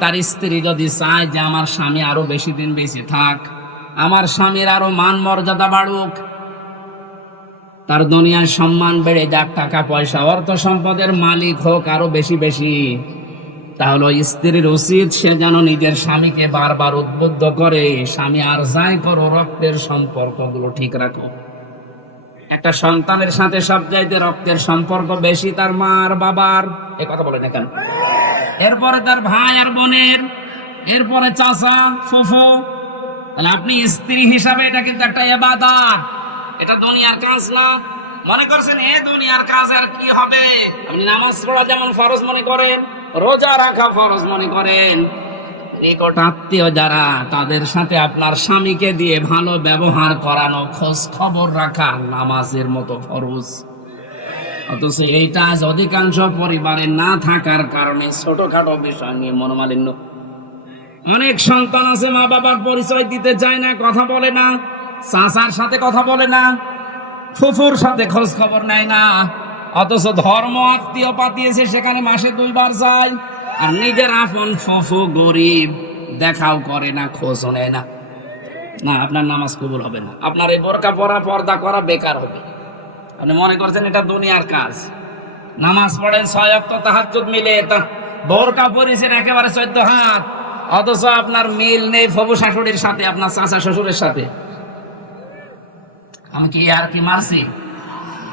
তার স্ত্রী যদি চায় যে আমার স্বামী আরো বেশি দিন বেঁচে থাক, আমার স্বামীর আরো মান মর্যাদা বাড়ুক, তার দুনিয়ার সম্মান বেড়ে যাক, টাকা পয়সা অর্থ সম্পদের মালিক হোক আরো বেশি বেশি, তাহলে স্ত্রীর উচিত সে যেন নিজের স্বামীকে বারবার উদ্বুদ্ধ করে, স্বামী আর যাই করো রক্তের সম্পর্কগুলো ঠিক রাখো। একটা সন্তানের সাথে সবচাইতে রক্তের সম্পর্ক বেশি তার মা আর বাবার, এ কথা বলে না কেন? এরপরে তার ভাই আর বোনের, এরপরে চাচা ফুফু। তাহলে আপনি স্ত্রী হিসাবে এটা কিন্তু একটা ইবাদত, এটা দুনিয়ার কাজ না। মনে করছেন এ দুনিয়ার কাজ আর কি হবে? আপনি নামাজ পড়া যেমন ফরজ মনে করেন, রোজা রাখা ফরজ মনে করেন, নিকট আত্মীয় যারা তাদের সাথে আপনার স্বামীকে দিয়ে ভালো ব্যবহার করানো, খোঁজ খবর রাখা নামাজের মতো ফরজ। অথচ এইটা আজ অধিকাংশ পরিবারে না থাকার কারণে ছোটখাটো বিষয় নিয়ে মনোমালিন্য। অনেক সন্তান আছে মা বাবার পরিচয় দিতে চায় না, কথা বলে না, চাচার সাথে কথা বলে না, ফুফুর সাথে খোঁজ খবর নেয় না, অথচ ধর্ম আত্মীয় পাতিয়েছে সেখানে মাসে 2 বার যায়, আর নিজের আপন ফুফু গরিব দেখাও করে না, খোঁজও নেয় না। না, আপনার নামাজ কবুল হবে না, আপনার এই বোরকা পরা পর্দা করা বেকার হবে। আপনি মনে করছেন এটা দুনিয়ার কাজ। নামাজ পড়েন 6 ওয়াক্ত তাহাজ্জুদ মিলে, তা বোরকা পরেছেন একেবারে 14 হাত, অথচ আপনার মিল নেই ফুফু শাশুড়ির সাথে, আপনার চাচা শ্বশুরের সাথে। আমি কি আর কি মারছি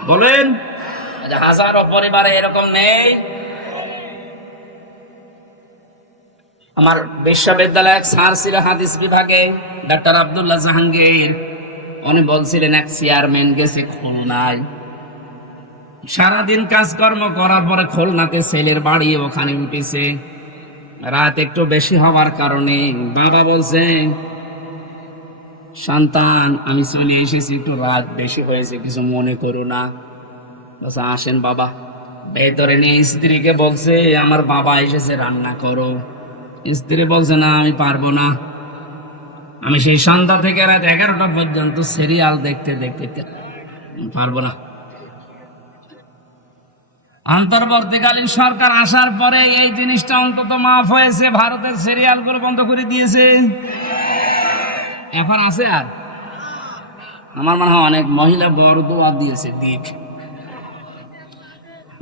বলেন? হাজারো পরিবারে এরকম নেই। আমার বিশ্ববিদ্যালয়ের স্যার ছিল হাদিস বিভাগে, ডাক্তার আব্দুল্লাহ জাহাঙ্গীর। উনি বলছিলেন এক চেয়ারম্যান গেছে খুলনায়, সারাদিন কাজকর্ম করার পরে খুলনাতে ছেলের বাড়ি, ওখানে উঠেছে। রাত একটু বেশি হওয়ার কারণে বাবা বলছেন, সন্তান আমি চলে এসেছি, একটু রাত বেশি হয়েছে, কিছু মনে করো না। বলছে আসেন বাবা। ভেতরে নিয়ে স্ত্রীকে বলছে আমার বাবা এসেছে, রান্না করো। স্ত্রী বলছে না আমি পারবো না, আমি সেই সন্ধ্যা থেকে রাত 11টা পর্যন্ত সিরিয়াল দেখতে দেখতে পারবো না। অন্তর্বর্তীকালীন সরকার আসার পরে এই জিনিসটা অন্তত মাফ হয়েছে, ভারতের সিরিয়ালগুলো বন্ধ করে দিয়েছে। এখন আছে আর আমার মনে হয় অনেক মহিলা বড় দোয়া দিয়েছে, দিক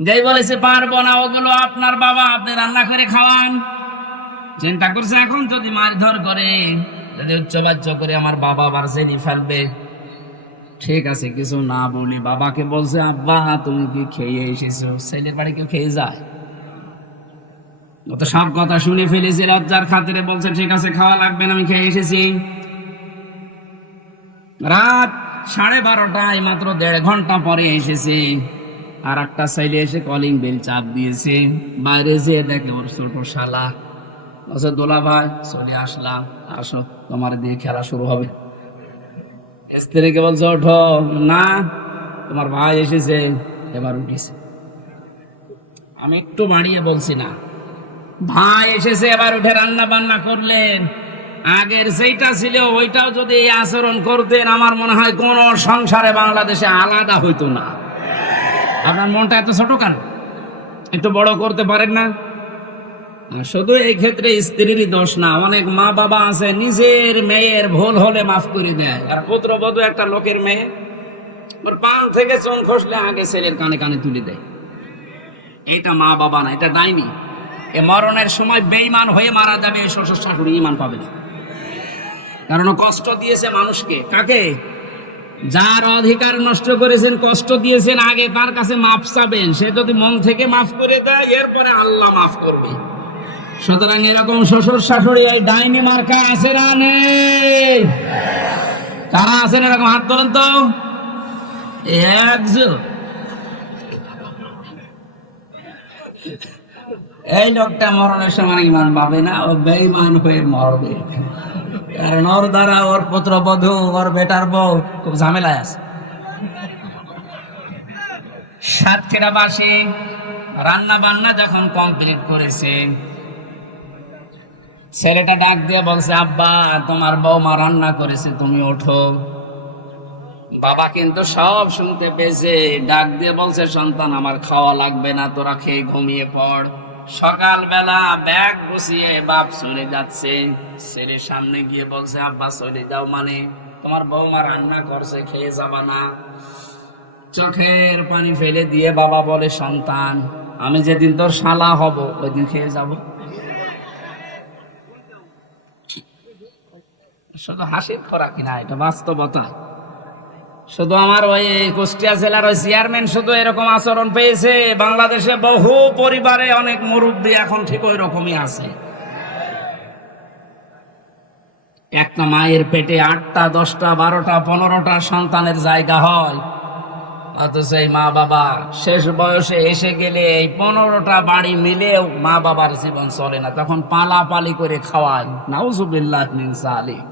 যেই বলেছে পারবো না, ওগুলো আপনার বাবা, আপনি রান্না করে খাওয়ান। চিন্তা করছে এখন যদি মারধর করে, যদি উচ্চবাচ্য করে আমার বাবা আবার জেনে ফেলবে। ঠিক আছে, কিছু না বলি বাবাকে বলছে আব্বা তুমি কি খেয়ে এসেছো? ছেলের বাড়ি কেউ খেয়ে যায়? ও তো সব কথা শুনে ফেলেছে, লজ্জার খাতিরে বলছে ঠিক আছে খাওয়া লাগবে না, আমি খেয়ে এসেছি। রাত 12:30টায়, মাত্র 1.5 ঘন্টা পরে এসেছে। আর একটা ছেলে এসে কলিং বেল চাপ দিয়েছে, বাইরে যেয়ে দেখে ওর ছোট শালা। বলছে দোলা ভাই চলে আসলাম, আসো তোমার দিয়ে খেলা শুরু হবে। স্ত্রীকে বলছে ওঠো, না তোমার ভাই এসেছে, এবার উঠেছে। আমি একটু বাড়িয়ে বলছি না, ভাই এসেছে এবার উঠে রান্না বান্না করলেন। আগের যেটা ছিল ওইটাও যদি এই আচরণ করতেন, আমার মনে হয় কোন সংসারে বাংলাদেশে আলাদা হইতো না। আপনার মনটা এত ছোট কেন? একটু বড় করতে পারেন না? শুধু এই ক্ষেত্রে স্ত্রীরই দোষ না, অনেক মা বাবা আছে নিজের মেয়ের ভুল হলে মাফ করে দেয়। আর পুত্রবধূ একটা লোকের মেয়ে, ওর পান থেকে চুন খসলে আগে ছেলের কানে কানে তুলে দেয়। এটা মা বাবা না, এটা ডাইনি। এ মরণের সময় বেঈমান হয়ে মারা যাবে, এই শ্বশুর শাশুড়ি ঈমান পাবে না। কারণ কষ্ট দিয়েছে মানুষকে। কাকে? যার অধিকার নষ্ট করেছেন, কষ্ট দিয়েছেন, আগে তার কাছে মাফ চাবেন। সে যদি মন থেকে মাফ করে দেয়, এরপরে আল্লাহ মাফ করবে। সুতরাং এরকম শ্বশুর শাশুড়ি ওই ডাইনি মার্কা আছে না নেই? কারা আছেন এরকম হাত তোলেন তো। একজন এই লোকটা মরণের সময় ঈমান পাবে না, ও বেঈমান হয়ে মরবে। কারণ ওর দ্বারা ওর পুত্রবধূ, ওর বেটার বউ খুব ঝামেলায় আছে। সাতক্ষীরাবাসী রান্না বান্না যখন কমপ্লিট করেছে, ছেলেটা ডাক দিয়ে বলছে আব্বা তোমার বৌমা রান্না করেছে, তুমি ওঠো। বাবা কিন্তু সব শুনতে পেয়েছে, ডাক দিয়ে বলছে সন্তান আমার খাওয়া লাগবে না, তোরা খেয়ে ঘুমিয়ে পড়। সকালবেলা ব্যাগ গুছিয়ে বাপ চলে যাচ্ছে, ছেলের সামনে গিয়ে বলছে, আব্বা চলে যাও মানে? তোমার বৌমা রান্না করছে, খেয়ে যাবা না? চোখের পানি ফেলে দিয়ে বাবা বলে, সন্তান, আমি যেদিন তোর শালা হব ওই দিন খেয়ে যাব। শুধু হাসির খোরাক কিনা, এটা বাস্তবতা। শুধু আমার ওই কুষ্টিয়া জেলার ওই চেয়ারম্যান শুধু এরকম আচরণ পেয়েছে? বাংলাদেশে বহু পরিবারে অনেক মুরব্বী এখন ঠিক ওই রকমই আছে। একটা মায়ের পেটে 8টা 10টা 12টা 15টা সন্তানের জায়গা হয়, অথচ এই মা বাবা শেষ বয়সে এসে গেলে এই 15টা বাড়ি মিলেও মা বাবার জীবন চলে না, তখন পালাপালি করে খাওয়ায়। নাউজুবিল্লাহ মিন যালিক।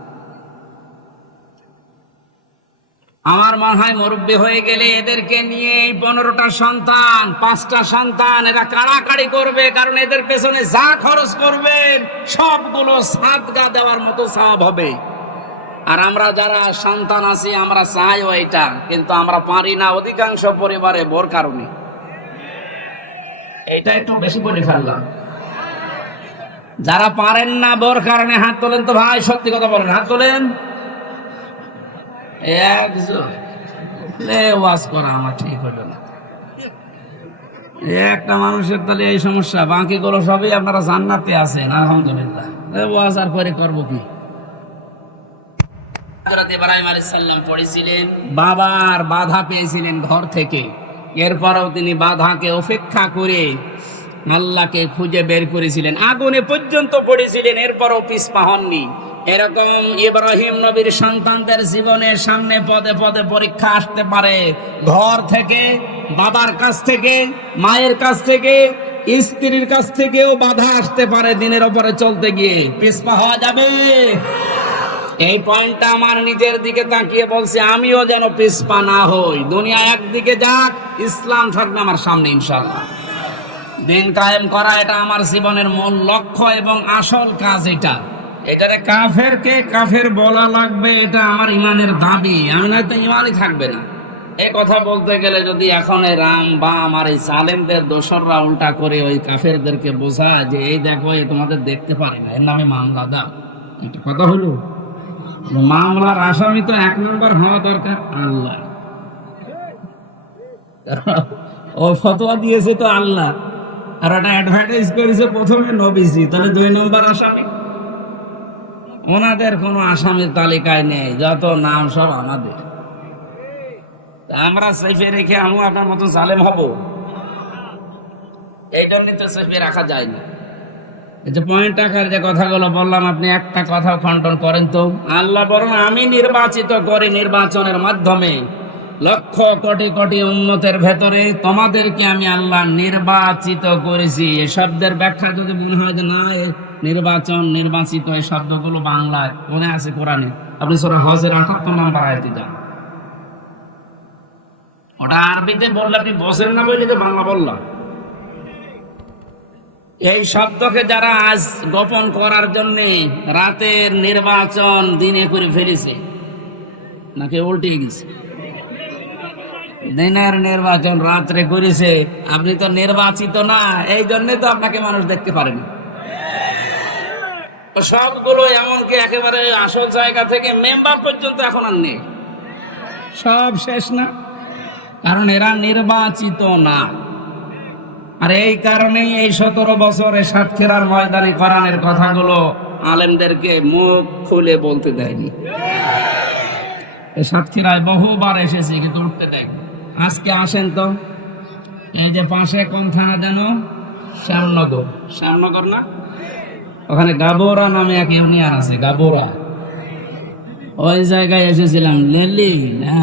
আমার মনে হয় মুরব্বী হয়ে গেলে এদেরকে নিয়ে এই 15টা সন্তান 5টা সন্তান এরা কাড়াকাড়ি করবে, কারণ এদের পেছনে যা খরচ করবেন সবগুলো সাদগা দেওয়ার মতো সওয়াব হবে। আর আমরা যারা সন্তান আছি আমরা চাইও এটা, কিন্তু আমরা পারি না অধিকাংশ পরিবারে বোর কারণে। এইটা একটু বেশি বলে ফেললাম। যারা পারেন না বোর কারণে হাত তোলেন তো ভাই, সত্যি কথা বলেন, হাত তোলেন। একজন ওয়াজ করা আমার ঠিক হলো না। একটা মানুষের তাহলে এই সমস্যা, বাকি গুলো সবই আপনারা জান্নাতে আছেন আলহামদুলিল্লাহ। ওয়াজ আর পরে করবো কি? ইব্রাহিম আলাইহিস সালাম পড়েছিলেন, বাবার বাধা পেয়েছিলেন ঘর থেকে, এরপরেও তিনি বাধাকে উপেক্ষা করে আল্লাহকে খুঁজে বের করেছিলেন, আগুনে পর্যন্ত পড়েছিলেন, এরপরও পিছপা হননি। এরকম ইব্রাহিম নবীর সন্তানদের জীবনের সামনে পদে পদে পরীক্ষা আসতে পারে, ঘর থেকে, বাবার কাছ থেকে, মায়ের কাছ থেকে, স্ত্রীর কাছ থেকেও বাধা আসতে পারে। দিনের উপরে চলতে গিয়ে পিছপা হওয়া যাবে? এই পয়েন্টটা আমার নিজের দিকে তাকিয়ে বলছি, আমিও যেন পিছপা না হই। দুনিয়া একদিকে যাক, ইসলাম থাকবে আমার সামনে ইনশাআল্লাহ। দিন কায়েম করা এটা আমার জীবনের মূল লক্ষ্য এবং আসল কাজ। এটারে কাফেরকে কাফের বলা লাগবে, এটা আমার ইমানের দাবি। আমি না তো ইমানই থাকবে না। এই কথা বলতে গেলে যদি এখন রাম বা আমার এই সালেমদের দোসররা উল্টা করে ওই কাফেরদেরকে বোঝায় যে এই দেখো এ তোমাদের দেখতে পারে না, এর নামে মামলা দাও, এটা কথা হলো? মামলার আসামি তো 1 নম্বর হওয়া দরকার আল্লাহ। ও ফতোয়া দিয়েছে তো আল্লাহ, আর ওটা অ্যাডভার্টাইজ করেছে প্রথমে নবীজি, তাহলে 2 নম্বর আসামি। ওনাদের কোনো আসামির তালিকায় নেই, যত নাম সব আমাদের। আমরা সেফে রেখে আমি আপনার মতো জালেম হব? এই জন্যই তো সেফে রাখা যায় না। এই যে পয়েন্ট আকার যে কথাগুলো বললাম, আপনি একটা কথা খণ্ডন করেন তো। আল্লাহ বরং আমি নির্বাচিত করে নির্বাচনের মাধ্যমে লক্ষ কোটি কোটি উম্মতের ভেতরে তোমাদেরকে আমি আল্লাহ নির্বাচিত করেছি। এই শব্দের ব্যাখ্যা যদি মনে হয় যে না নির্বাচন নির্বাচিত এই শব্দগুলো বাংলায় মনে আছে কোরআনে, আপনি সূরা হজের 78 নম্বর আয়াতে যান। ওটা আরবিতে বললে আপনি বসেন না, বললে বাংলা বললাম। এই শব্দকে যারা আজ গোপন করার জন্য রাতের নির্বাচন দিনে করে ফেলেছে, নাকি উল্টে গেছে? দিনের নির্বাচন রাত্রে করেছে। আপনি তো নির্বাচিত না, এই জন্য তো আপনাকে মানুষ দেখতে পারে না। সবগুলো এমনকি একেবারে আসল জায়গা থেকে মেম্বার পর্যন্ত এখন আর নেই, সব শেষ না, কারণ এরা নির্বাচিত না। আর এই কারণেই এই 17 বছরে সাতক্ষীরার ময়দানে কোরআনের কথাগুলো আলেমদেরকে মুখ খুলে বলতে দেয়নি। সাতক্ষীরায় বহুবার এসেছি কিন্তু উঠতে দেয়। আজকে আসেন তো, এই যে পাশে কোন থানা যেন, শ্যামনগর না, ওখানে গাবোরা নামে এক ইউনিয়ন আছে, গাবোরা, ওই জায়গায় এসেছিলাম। লেলি না,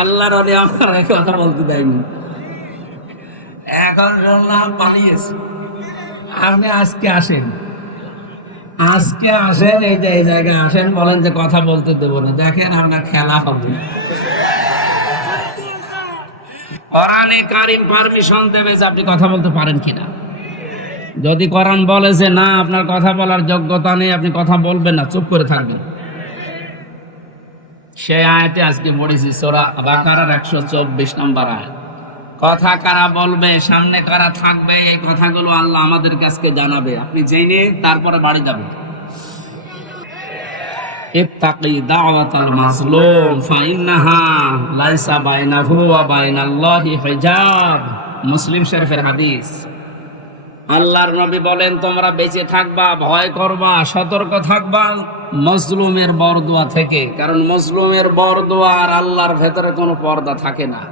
আল্লাহর ওলি আমার কথা বলতে দেয়নি। এখন শুনলাম পালিয়েছে। আপনি আজকে আসেন, এই যে এই জায়গায় আসেন, বলেন যে কথা বলতে দেবো না, দেখেন আপনার খেলা হবে। কোরআনে কারীম পারমিশন দেবে যে আপনি কথা বলতে পারেন কিনা। যদি কোরআন বলে যে না আপনার কথা বলার যোগ্যতা নেই, আপনি কথা বলবেন না, চুপ করে থাকবেন। সেই আয়াতে আজকে পড়েছি সূরা বাকারার 124 নম্বর আয়াত। কথা কারা বলবে, সামনে কারা থাকবে, এই কথাগুলো আল্লাহ আমাদের কাছে জানাবে। আপনি জেনে তারপরে বাড়ি যাবেন। ইত্তাকি দাওয়াতাল মাজলুম ফাইন্নাহা লাইসা বাইনাহু ওয়া বাইনাল্লাহি হিজাব। মুসলিম শরীফের হাদিস। আল্লাহর নবী বলেন, তোমরা বেঁচে থাকবা, ভয় করবা, সতর্ক থাকবা মজলুমের বরদোয়া থেকে। কারণ মজলুমের বরদোয়া আর আল্লাহর ভেতরে কোনো পর্দা থাকে না।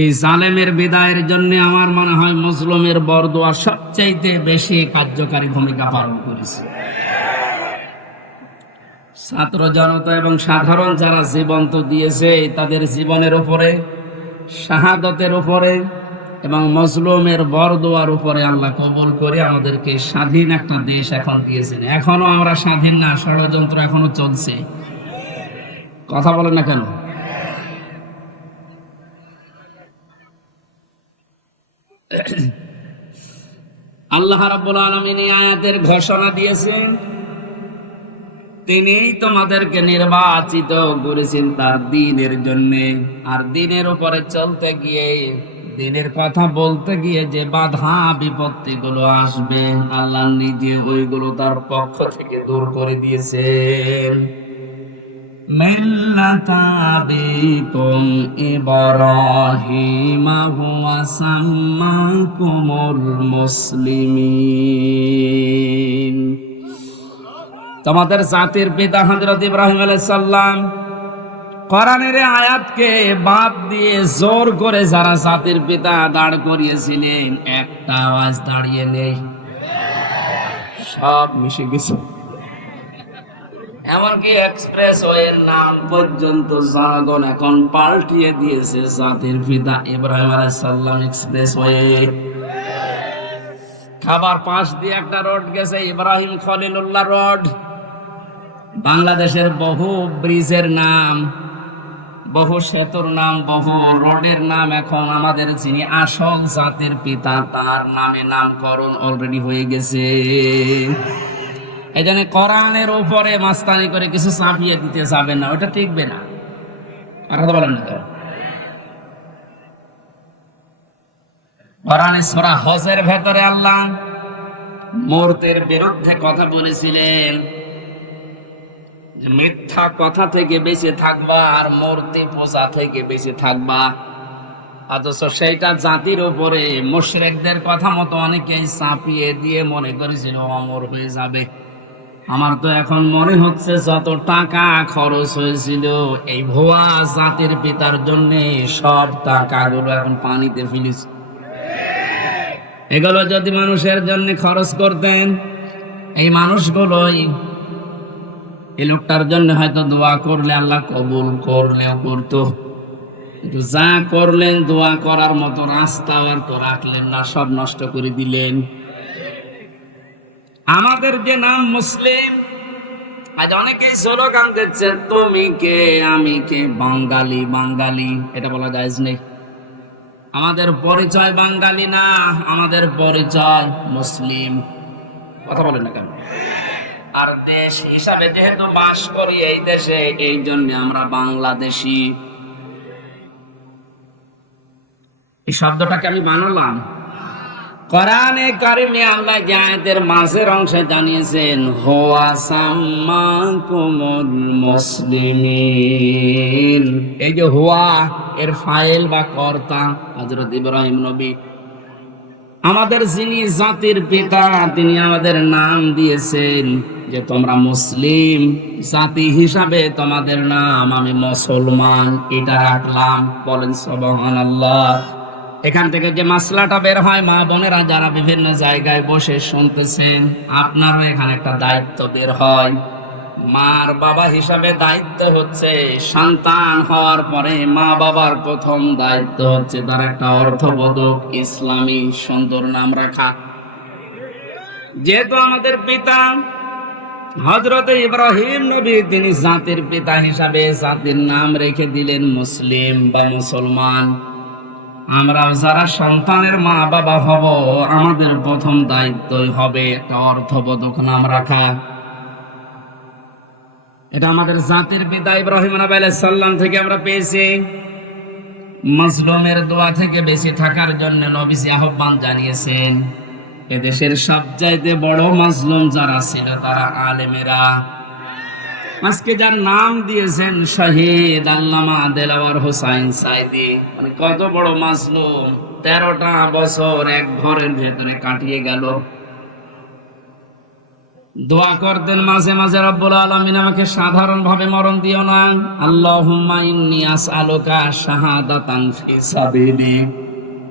এই জালেমের বিদায়ের জন্য আমার মনে হয় মজলুমের বরদোয়া সবচাইতে বেশি কার্যকারী ভূমিকা পালন করেছে। ছাত্র জনতা এবং সাধারণ যারা জীবন তো দিয়েছে, তাদের জীবনের উপরে, শাহাদতের উপরে এবং মজলুমের বরদোয়ার উপরে আল্লাহ কবুল করে আমাদেরকে স্বাধীন একটা দেশ এখন দিয়েছেন। এখনো আমরা স্বাধীন না, ষড়যন্ত্র এখনো চলছে। কথা বলেন না কেন? আল্লাহ রাব্বুল আলামিন এই আয়াতের ঘোষণা দিয়েছেন, তিনি তোমাদেরকে নির্বাচিত করেছেন তার দ্বীনের জন্য। আর দ্বীনের উপরে চলতে গিয়ে, দ্বীনের কথা বলতে গিয়ে যে বাধা বিপত্তি গুলো আসবে, আল্লাহ নিজে ওইগুলো তার পক্ষ থেকে দূর করে দিয়েছেন। মিল্লাতা আবিকুম ইব্রাহিম হুয়া সাম্মাকুমুল মুসলিমিন। তোমাদের জাতির পিতা হযরত ইব্রাহিম আলাইহিস সালাম। কোরআনের আয়াতকে বাদ দিয়ে জোর করে যারা জাতির পিতা দাঁড় করিয়েছিলেন, একটা আওয়াজ দাঁড়িয়ে নেই, সব মিশে গেছে। এমনকি এক্সপ্রেসওয়ের নাম পর্যন্ত জনগণ এখন পাল্টিয়ে দিয়েছে জাতির পিতা ইব্রাহিম আলাইহিস সালাম এক্সপ্রেসওয়ে। খাবার পাশ দিয়ে একটা রোড গেছে, ইব্রাহিম খলিলুল্লাহ রোড। বাংলাদেশের বহু ব্রিজের নাম, বহু সেতুর নাম, বহু রোডের নাম এখন আমাদের যিনি আসল জাতির পিতা তার নামে নামকরণ অলরেডি হয়ে গেছে। এই জন্য কোরআনের উপরে মাস্তানি করে কিছু চাপিয়ে দিতে যাবেন না, ওটা টিকবে না। আর কথা বলেন না তো। কোরআনের সূরা হজের ভেতরে আল্লাহ মূর্তির বিরুদ্ধে কথা বলেছিলেন, মিথ্যা কথা থেকে বেঁচে থাকবা আর মূর্তি পূজা থেকে বেঁচে থাকবা। অথচ সেইটা জাতির উপরে মুশরিকদের কথা মতো অনেকেই চাপিয়ে দিয়ে মনে করেছিল অমর হয়ে যাবে। আমার তো এখন মনে হচ্ছে যত টাকা খরচ হয়েছিল এই ভুয়া জাতির পিতার জন্য, সব টাকাগুলো এখন পানিতে ফেলেছে। এগুলো যদি মানুষের জন্য খরচ করতেন, এই মানুষগুলোই এই লোকটার জন্য হয়তো দোয়া করলে আল্লাহ কবুল করলেও করতো। যা করলেন দোয়া করার মতো রাস্তা আর তো রাখলেন না, সব নষ্ট করে দিলেন। আমাদের যে নাম মুসলিম, আজ অনেকেই স্লোগান দিচ্ছে তুমি কে আমি কে, বাঙালি বাঙালি, এটা বলা জায়েজ নেই। আমাদের পরিচয় বাঙালি না, আমাদের পরিচয় মুসলিম। কথা বলেন না কেন? আর দেশ হিসাবে যেহেতু বাস করি এই দেশে, এই জন্য আমরা বাংলাদেশি। এই শব্দটাকে আমি বানালাম। কোরআনে কারিমে আল্লাহ আয়াতের মাঝের অংশে জানিয়েছেন হুয়া সাম্মাকুমুল মুসলিমিন। এই যে হুয়া, এর ফাইল বা কর্তা হযরত ইব্রাহিম নবী। আমাদের যিনি জাতির পিতা, তিনি আমাদের নাম দিয়েছেন যে তোমরা মুসলিম জাতি হিসাবে তোমাদের নাম আমি মুসলমান, এটা রাখলাম। বলেন সুবহানাল্লাহ। এখান থেকে যে মাসলাটা বের হয়, মা বোনেরা যারা বিভিন্ন জায়গায় বসে শুনতেছেন, আপনারও এখানে একটা দায়িত্ব বের হয়। মার বাবা হিসাবে দায়িত্ব হচ্ছে, সন্তান হওয়ার পরে মা বাবার প্রথম দায়িত্ব হচ্ছে তার একটা অর্থবোধক ইসলামী সুন্দর নাম রাখা। যেহেতু আমাদের পিতা হযরত ইব্রাহিম নবী, তিনি জাতির পিতা হিসাবে জাতির নাম রেখে দিলেন মুসলিম বা মুসলমান। আমরা যারা সন্তানের মা বাবা হব, আমাদের প্রথম দায়িত্বই হবে একটা অর্থবোধক নাম রাখা। এটা আমাদের জাতির পিতা ইব্রাহিম নবী আলাইহিস সালাম থেকে আমরা পেয়েছি। মাজলুমের দোয়া থেকে বেঁচে থাকার জন্য নবীজি আহ্বান জানিয়েছেন। এদেশের সবচাইতে বড় মাজলুম যারা ছিল তারা আলেমেরা। আজকে যার নাম দিয়েছেন শহীদ আল্লামা দেলাওয়ার হোসাইন সাইদি, মানে কত বড় মাজলুম, 13টা বছর এক ঘরের ভেতরে কাটিয়ে গেল। দোয়া করতেন মাঝে মাঝে, রব্বুল আলামিন আমাকে সাধারণ ভাবে মরণ দিও না, আল্লাহুম্মা ইন্নী আসআলুকা শাহাদাতান ফি সাবিলিক,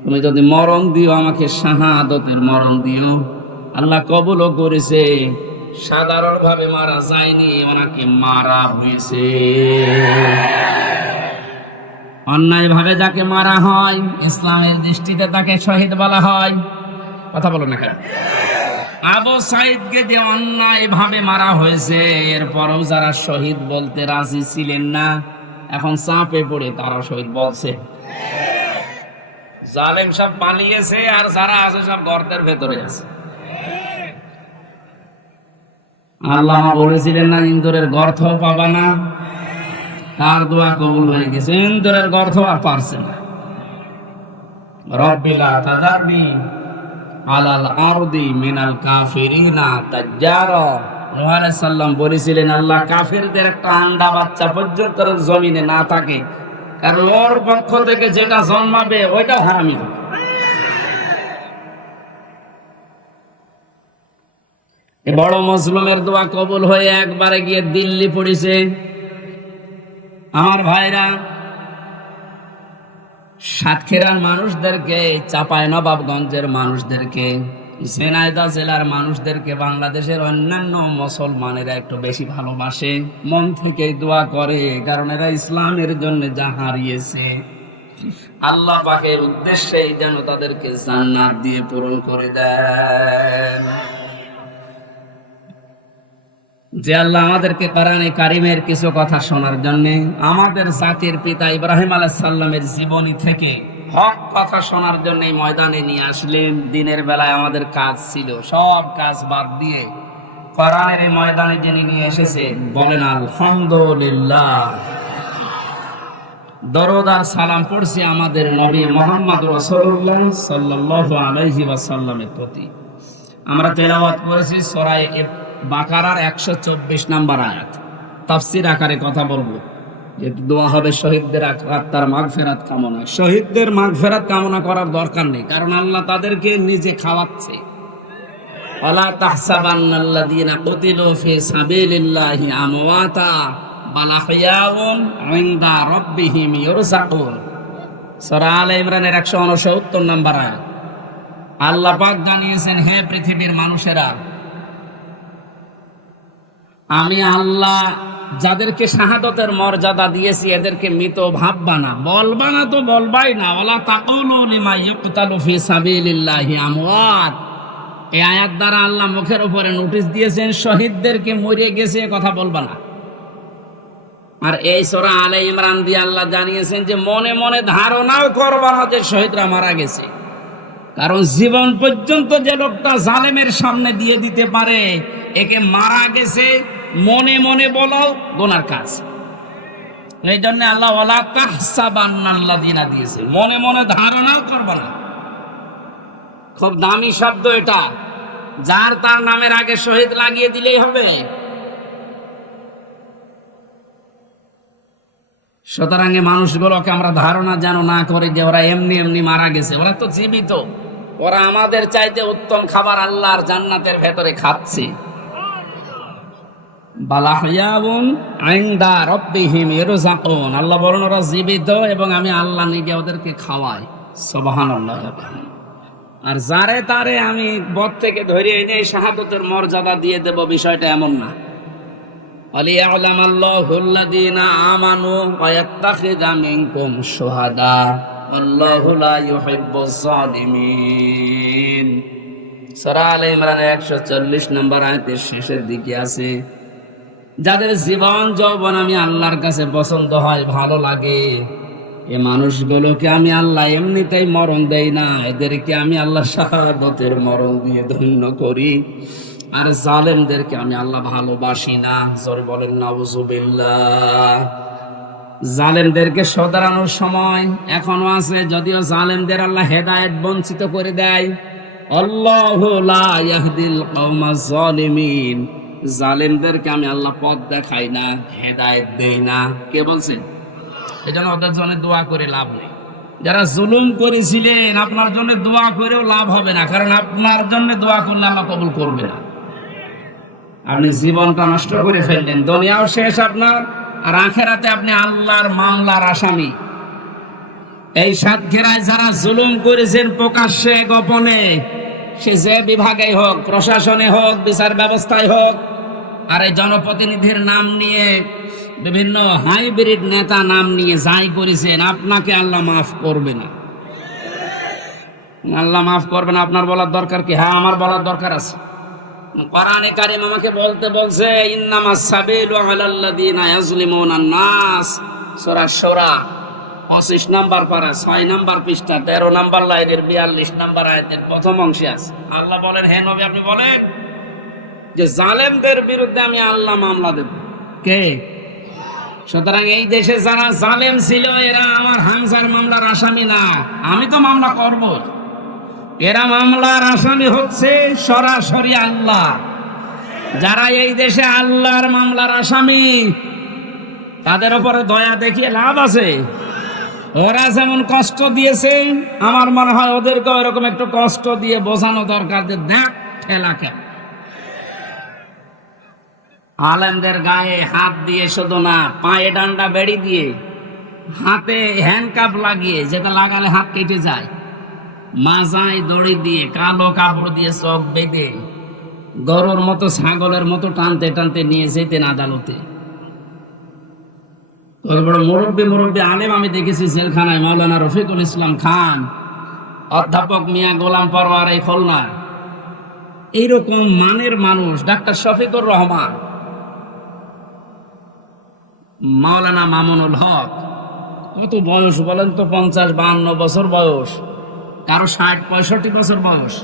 তুমি যদি মরণ দিও আমাকে শাহাদাতের মরণ দিও। আল্লাহ কবুলও করেছে, সাধারণ ভাবে মারা যায়নি, ওনাকে মারা হয়েছে। অন্যায় ভাবে যাকে মারা হয় ইসলামের দৃষ্টিতে তাকে শহীদ বলা হয়। কথা বলো না কেন? আবু সাইদকে যে অন্যায় ভাবে মারা হয়েছে, এরপরও যারা শহীদ বলতে রাজি ছিলেন না, এখন চাপে পড়ে তারা শহীদ বলছে। জালেম সব পালিয়েছে, আর যারা আছে সব গর্তের ভেতরে আছে। আল্লাহ বলেছিলেন না ইন্দুরের গর্ত পাবা না, তার দোয়া কবুল হয়ে গেছে। ইন্দুরের গর্ত আর পারছে না। রব্বিলা তাযারনি আলাল আরদি মিনাল কাফিরিনা তাজ্জারা, নূহ আলাইহিস সালাম বলেছিলেন আল্লাহ কাফিরদের একটা আন্ডা বাচ্চা পর্যন্ত জমিনে না থাকে, কারণ ওর পক্ষ থেকে যেটা জন্মাবে ওইটা হারামি হবে। এ বড় মাজলুমের দোয়া কবুল হয়ে একবারে গিয়ে দিল্লি পড়েছে। আমার ভাইরা, সাতক্ষীরার মানুষদেরকে, চাঁপাইনবাবগঞ্জের মানুষদেরকে, ঝিনাইদহ জেলার মানুষদেরকে বাংলাদেশের অন্যান্য মুসলমানেরা একটু বেশি ভালোবাসে, মন থেকে দোয়া করে, কারণ এরা ইসলামের জন্য যা হারিয়েছে আল্লাহ পাকের উদ্দেশ্যে যেন তাদেরকে জান্নাত দিয়ে পূরণ করে দেন। যে আল্লাহ আমাদেরকে কোরআনে কারিমের কিছু কথা শোনার জন্য, আমাদের জাতির পিতা ইব্রাহিম আলাইহিস সালামের জীবনী থেকে হক কথা শোনার জন্য ময়দানে নিয়ে আসলেন। দিনের বেলায় আমাদের কাজ ছিল, সব কাজ বাদ দিয়ে কোরআনের এই ময়দানে যিনি নিয়ে এসেছে, বলেন আলহামদুলিল্লাহ। দরুদ আর সালাম পড়ছি আমাদের নবী মুহাম্মদ রাসূলুল্লাহ সাল্লাল্লাহু আলাইহি ওয়াসাল্লামের প্রতি। আমরা তেলাওয়াত করেছি সূরা বাকারার 124 নম্বর আয়াত। তাফসীর আকারে কথা বলবো, যে দোয়া হবে শহীদদের আত্মার মাগফিরাত কামনা। শহীদদের মাগফিরাত কামনা করার দরকার নেই, কারণ আল্লাহ তাদেরকে নিজে খাওয়াচ্ছে। ওয়ালা তাহসাবান্নাল্লাযীনা কুতিলু ফি সাবিলিল্লাহি আমওয়াতা বাল আহইয়াউন ইনদা রাব্বিহিম ইরযাকুন। সূরা আলে ইমরানের 169 নম্বর আয়াত। আল্লাহ পাক জানিয়েছেন, হে পৃথিবীর মানুষেরা, আমি আল্লাহ যাদেরকে শাহাদাতের মর্যাদা দিয়েছি এদেরকে মৃত ভাববা না, বলবা না তো বলবাই না। ওয়ালা তাকুলু লিমা ইউকতালু ফি সাবিলিল্লাহি আমওয়াত। এই আয়াত দ্বারা আল্লাহ মুখের উপরে নোটিশ দিয়েছেন, শহীদদেরকে মরে গেছে কথা বলবা না। আর এই সূরা আলে ইমরান দিয়ে আল্লাহ জানিয়েছেন যে মনে মনে ধারণাও করবা না যে শহীদরা মারা গেছে, কারণ জীবন পর্যন্ত যে লোকটা জালেমের সামনে দিয়ে দিতে পারে, একে মারা গেছে মনে মনে বলাও গুনার কাজ। এই জন্য আল্লাহ ওয়ালা তাহসাবান্নাল্লাযীনা দিয়েছে, মনে মনে ধারণাও করবা না। খুব দামি শব্দ এটা, যার তার নামের আগে শহীদ লাগিয়ে দিলেই হবে। সুতরাং মানুষগুলোকে আমরা ধারণা যেন না করে যে ওরা এমনি এমনি মারা গেছে। ওরা তো জীবিত, ওরা আমাদের চাইতে উত্তম খাবার আল্লাহর জান্নাতের ভেতরে খাচ্ছে। আল্লাহ বলেন ওরা জীবিত এবং আমি আল্লাহ নিজে ওদেরকে খাওয়াই। সুবহানাল্লাহ। আর যারে তারে আমি বদ থেকে ধরে এনে শাহাদাতের মর্যাদা দিয়ে দেব, বিষয়টা এমন না। আলিয়ালামাল্লাহুল্লাযীনা আমানু ওয়া ইয়াত্তাখিযা মিনকুম শুহাদা আল্লাহু লা ইউহিব্বুজ জালিমিন। সূরা আলে ইমরানের 140 নম্বর আয়াতের শেষের দিকে আছে, যাদের জীবন যৌবন আমি আল্লাহর কাছে পছন্দ হয়, ভালো লাগে, এই মানুষগুলোকে আমি আল্লাহ এমনিতেই মরণ দেই না, এদেরকে আমি আল্লাহ শাহাদাতের মরণ দিয়ে ধন্য করি। আর জালেমদেরকে আমি আল্লাহ ভালোবাসি না। জোরে বলেন নাউযুবিল্লাহ। জালেমদেরকে শোধরানোর সময় এখনো আছে, যদিও জালেমদের আল্লাহ হেদায়েত বঞ্চিত করে দেয়। আল্লাহু লা ইয়াহদিল কওমাজ জালিমিন, জালেমদেরকে আমি আল্লাহ পথ দেখাই না, হেদায়েত দেই না। কে বলছেন? এজন্য ওদের জন্য দোয়া করে লাভ নেই। যারা জুলুম করেছিলেন আপনার জন্য দোয়া করেও লাভ হবে না, কারণ আপনার জন্য দোয়া করলে আল্লাহ কবুল করবে না। আপনি জীবনটা নষ্ট করে ফেললেন, দুনিয়াও শেষ আপনার, আর আখেরাতে আপনি আল্লাহর মামলার আসামি। এই সাতক্ষীরায় যারা জুলুম করেছেন প্রকাশ্যে গোপনে, সে যে বিভাগেই হোক, প্রশাসনে হোক, বিচার ব্যবস্থায় হোক, আর এই জনপ্রতিনিধির নাম নিয়ে, বিভিন্ন হাইব্রিড নেতা নাম নিয়ে যাই করেছেন, আপনাকে আল্লাহ মাফ করবে না। আল্লাহ মাফ করবে না। আপনার বলার দরকার কি? হ্যাঁ, আমার বলার দরকার আছে। কোরআনে কারীম আমাকে বলতে বলছে, ইন্নামাস সাবিলু আলাল্লাযিনা ইয়াজলিমুনান নাস, সূরা শূরা 25 নম্বর পারা 6 নম্বর পৃষ্ঠা 13 নম্বর লাইনের 42 নম্বর আয়াতের প্রথম অংশে আছে। আল্লাহ বলেন, হে নবী আপনি বলেন যে জালেমদের বিরুদ্ধে আমি আল্লাহ মামলা দেব। কে? সুতরাং এই দেশে যারা জালেম ছিল এরা আমার হামজার মামলার আসামি না, আমি তো মামলা করব। এরা মামলার আসামি হচ্ছে সরাসরি আল্লাহ। যারা এই দেশে আল্লাহর মামলার আসামি, তাদের উপরে দয়া দেখিয়ে লাভ আছে? ওরা যেমন কষ্ট দিয়েছে, আমার মনে হয় ওদেরকে এরকম একটু কষ্ট দিয়ে বোঝানো দরকার যে দেখ ঠেলা কেন। আলেমদের গায়ে হাত দিয়ে শুধু না, পায়ে ডান্ডা বেড়ি দিয়ে, হাতে হ্যান্ডকাপ লাগিয়ে, যেটা লাগালে হাত কেটে যায়, মাজায় দড়ি দিয়ে, কালো কাপড় দিয়ে চোখ বেঁধে, গরুর মতো ছাগলের মতো টানতে টানতে নিয়ে যেতেন আদালতে। বড় মুরব্বী আলেম আমি দেখেছি জেলখানায়, মাওলানা রফিকুল ইসলাম খান, অধ্যাপক মিয়া গোলাম পরওয়ার এই খুলনা, এইরকম মানের মানুষ, ডাক্তার শফিকুর রহমান, মাওলানা মামুনুল হক, কত বয়স বলেন তো? 50-52 বছর বয়স, কারো 60-65 বছর বয়স।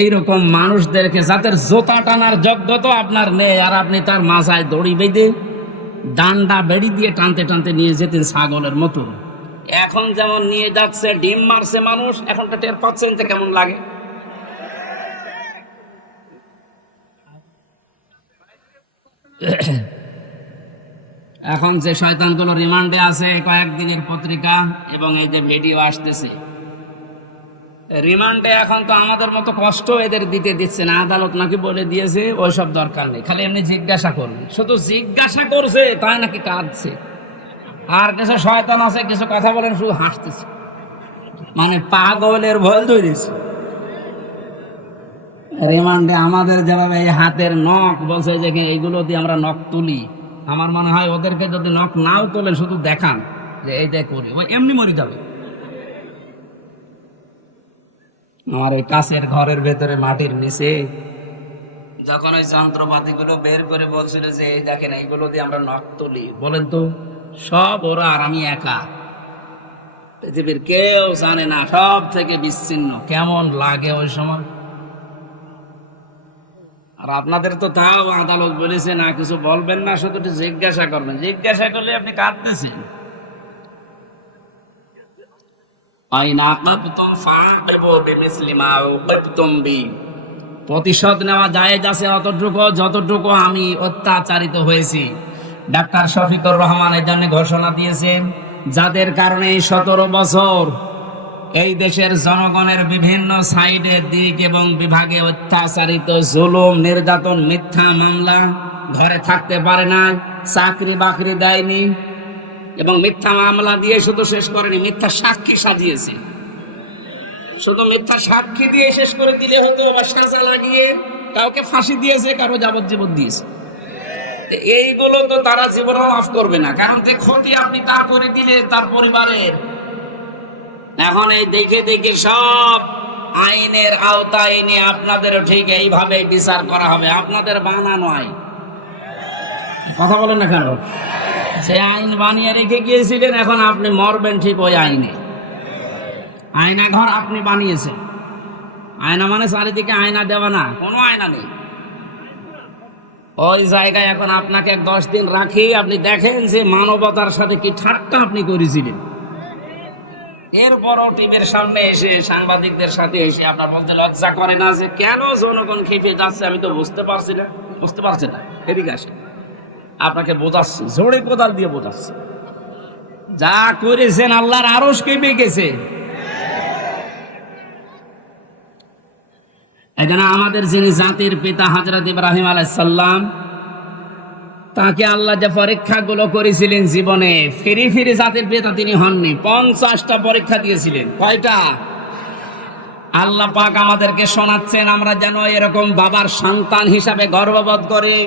এইরকম মানুষদেরকে, যাদের জোতা টানার যোগ্যতা আপনার নেই, আর আপনি তার মাথায় দড়ি বেঁধে ডান্ডা বেড়ি দিয়ে টানতে টানতে নিয়ে যেতেন ছাগলের মতো। এখন যেমন নিয়ে যাচ্ছে, ডিম মারছে মানুষ, এখনটা টের পাচ্ছেন যে কেমন লাগে। এখন যে শয়তানগুলো রিমান্ডে আছে, কয়েকদিনের পত্রিকা এবং এই যে ভিডিও আসতেছে, রিমান্ডে এখন তো আমাদের মতো কষ্ট এদের দিচ্ছে না, আদালত নাকি বলে দিয়েছে ওইসব দরকার নেই, খালি এমনি জিজ্ঞাসা করবে। শুধু জিজ্ঞাসা করছে তাই নাকি কাঁদছে। আর কিছু শয়তান আছে, কিছু কথা বলেন শুধু হাসতেছে, মানে পাগলের ভয় ধরেছে। রিমান্ডে আমাদের যেভাবে এই হাতের নখ বলছে যে এইগুলো দিয়ে আমরা নখ তুলি, আমার মনে হয় ওদেরকে যদি নখ নাও তোলেন, শুধু দেখান যে এইটাই করি, ওই এমনি মরে যাবে। আমার এই কাছের ঘরের ভেতরে মাটির নিচে যখন ওই যন্ত্রপাতি গুলো বের করে বলছিল যে এই দেখেন এইগুলো দিয়ে আমরা নখ তুলি, বলেন তো সব ওরা আর আমি একা, পৃথিবীর কেউ জানে না, সব থেকে বিচ্ছিন্ন। কেমন লাগে ওই সময়? আর আপনাদের তো তাও আদালত বলেছে না কিছু বলবেন না, শুধু জিজ্ঞাসা করবেন। জিজ্ঞাসা করলে আপনি কাঁদতেছেন। প্রতিশোধ নেওয়া জায়েজ আছে অতটুকু যতটুকু আমি অত্যাচারিত হয়েছি। ডাক্তার শফিকুর রহমান এর জন্য ঘোষণা দিয়েছেন, যাদের কারণে 17 বছর এই দেশের জনগণের বিভিন্ন সাইডে, দিক এবং বিভাগে অত্যাচারিত, জুলুম, নির্যাতন, মিথ্যা মামলা, ঘরে থাকতে পারে না, চাকরি বাকরি দেয়নি, এবং মিথ্যা মামলা দিয়ে শুধু শেষ করেনি, মিথ্যা সাক্ষী সাজিয়েছে। শুধু মিথ্যা সাক্ষী দিয়ে শেষ করে দিলে হতো, বা সাজা লাগিয়ে কাউকে ফাঁসি দিয়েছে, কারো যাবজ্জীবন দিয়েছে। এইগুলো তো তারা জীবনেও মাফ করবে না, কারণ যে ক্ষতি আপনি তার করে দিলে তার পরিবারের। এখন এই দেখে দেখে সব আইনের আওতায় এনে আপনাদেরও ঠিক এইভাবে বিচার করা হবে, আপনাদের বানানো আইন। কথা বলেন না কেন? সে আইন বানিয়ে রেখে গিয়েছিলেন, এখন আপনি মরবেন ঠিক ওই আইনে। আয়না ঘর আপনি বানিয়েছেন। আয়না মানে চারিদিকে আয়না দেওয়া না, কোনো আয়না নেই। ওই জায়গায় এখন আপনাকে 10 দিন রাখি, আপনি দেখেন যে মানবতার সাথে কি ঠাট্টা আপনি করেছিলেন। এরপরও টিভির সামনে এসে সাংবাদিকদের সাথে এসে আপনার বলতে লজ্জা করে না যে কেন জনগণ খেপে যাচ্ছে? আমি তো বুঝতে পারছি না। এদিকে আসে, আপনাকে বোঝাচ্ছি, জোরে কোদাল দিয়ে বোঝাচ্ছি। যা করেছেন আল্লাহর আরশ কেঁপে গেছে। এখানে আমাদের যিনি জাতির পিতা হযরত ইব্রাহিম আলাইহিস সালাম, তাকে আল্লাহ যে পরীক্ষাগুলো করেছিলেন জীবনে, ফিরি ফিরি জাতির পিতা তিনি হননি। 50টা পরীক্ষা দিয়েছিলেন। কয়টা? আল্লাহ পাক আমাদেরকে শোনাচ্ছেন আমরা যেন এরকম বাবার সন্তান হিসাবে গর্ববোধ করি।